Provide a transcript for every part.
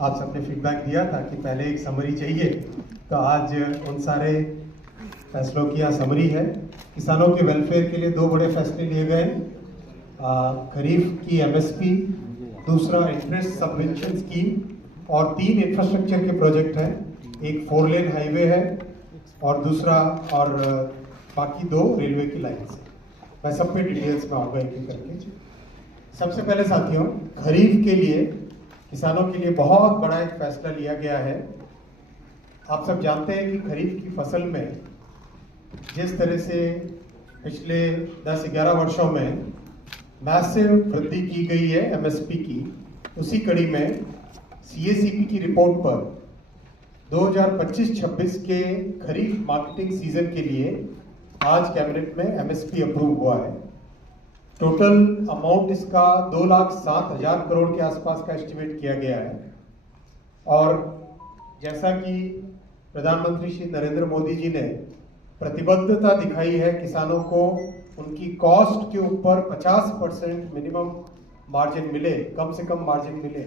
आप सबने फीडबैक दिया था कि पहले एक समरी चाहिए, तो आज उन सारे फैसलों की यहाँ समरी है। किसानों के वेलफेयर के लिए दो बड़े फैसले लिए गए। खरीफ की एमएसपी, दूसरा इंटरेस्ट सबवेंशन स्कीम और 3 इंफ्रास्ट्रक्चर के प्रोजेक्ट हैं। एक 4 लेन हाईवे है और दूसरा और बाकी 2 रेलवे की लाइन्स हैं। मैं सब पे डिटेल्स में आऊँगा एक एक करके। सबसे पहले साथियों, खरीफ के लिए किसानों के लिए बहुत बड़ा एक फैसला लिया गया है। आप सब जानते हैं कि खरीफ की फसल में जिस तरह से पिछले 10-11 वर्षों में मैसिव वृद्धि की गई है एमएसपी की, उसी कड़ी में सीएसीपी की रिपोर्ट पर 2025-26 के खरीफ मार्केटिंग सीजन के लिए आज कैबिनेट में एमएसपी अप्रूव हुआ है। टोटल अमाउंट इसका 2,07,000 करोड़ के आसपास का एस्टिमेट किया गया है। और जैसा कि प्रधानमंत्री श्री नरेंद्र मोदी जी ने प्रतिबद्धता दिखाई है किसानों को उनकी कॉस्ट के ऊपर 50% मिनिमम मार्जिन मिले, कम से कम मार्जिन मिले,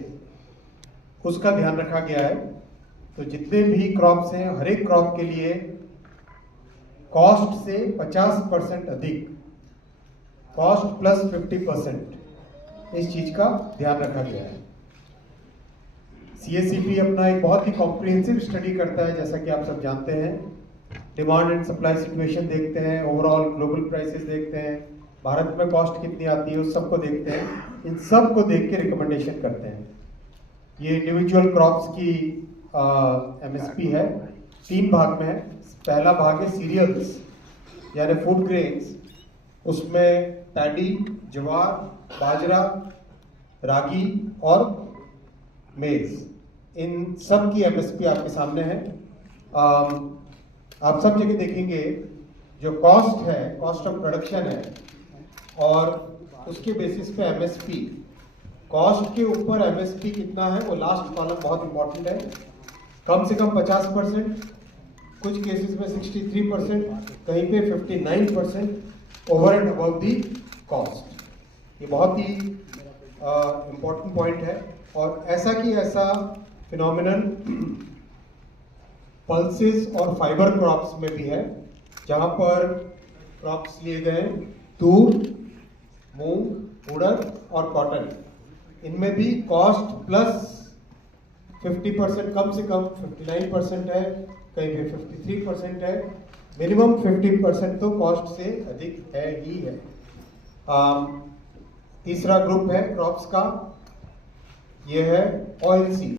उसका ध्यान रखा गया है। तो जितने भी क्रॉप्स हैं, हर एक क्रॉप के लिए कॉस्ट से 50% अधिक, कॉस्ट प्लस 50%, इस चीज का ध्यान रखा गया है। सीएसीपी अपना एक बहुत ही कॉम्प्रिहेंसिव स्टडी करता है, जैसा कि आप सब जानते हैं। डिमांड एंड सप्लाई सिचुएशन देखते हैं, ओवरऑल ग्लोबल प्राइसेस देखते हैं, भारत में कॉस्ट कितनी आती है उस सब को देखते हैं। इन सब को देख के रिकमेंडेशन करते हैं। ये इंडिविजुअल क्रॉप्स की एमएसपी है, 3 भाग में है। पहला भाग है सीरियल्स यानी फूड ग्रेन्स, उसमें पैडी, ज्वार, बाजरा, रागी और मेज, इन सब की एमएसपी आपके सामने है। आप सब जगह देखेंगे जो कॉस्ट है, कॉस्ट ऑफ प्रोडक्शन है, और उसके बेसिस पे एमएसपी, कॉस्ट के ऊपर एमएसपी कितना है वो लास्ट कॉलम बहुत इंपॉर्टेंट है। कम से कम 50%, कुछ केसेस में 63%, कहीं पे 59% over and above the cost. ये बहुत ही इम्पोर्टेंट पॉइंट है। और ऐसा कि ऐसा फिनोमिनन पल्सेस और फाइबर क्रॉप्स में भी है, जहां पर क्रॉप्स लिए गए तूर, मूंग, उड़द और कॉटन। इनमें भी कॉस्ट प्लस 50%, कम से कम 59% है, कहीं पे 53% है, मिनिमम 50% तो कॉस्ट से अधिक है ही है। तीसरा ग्रुप है क्रॉप्स का, ये है ऑयल सीड।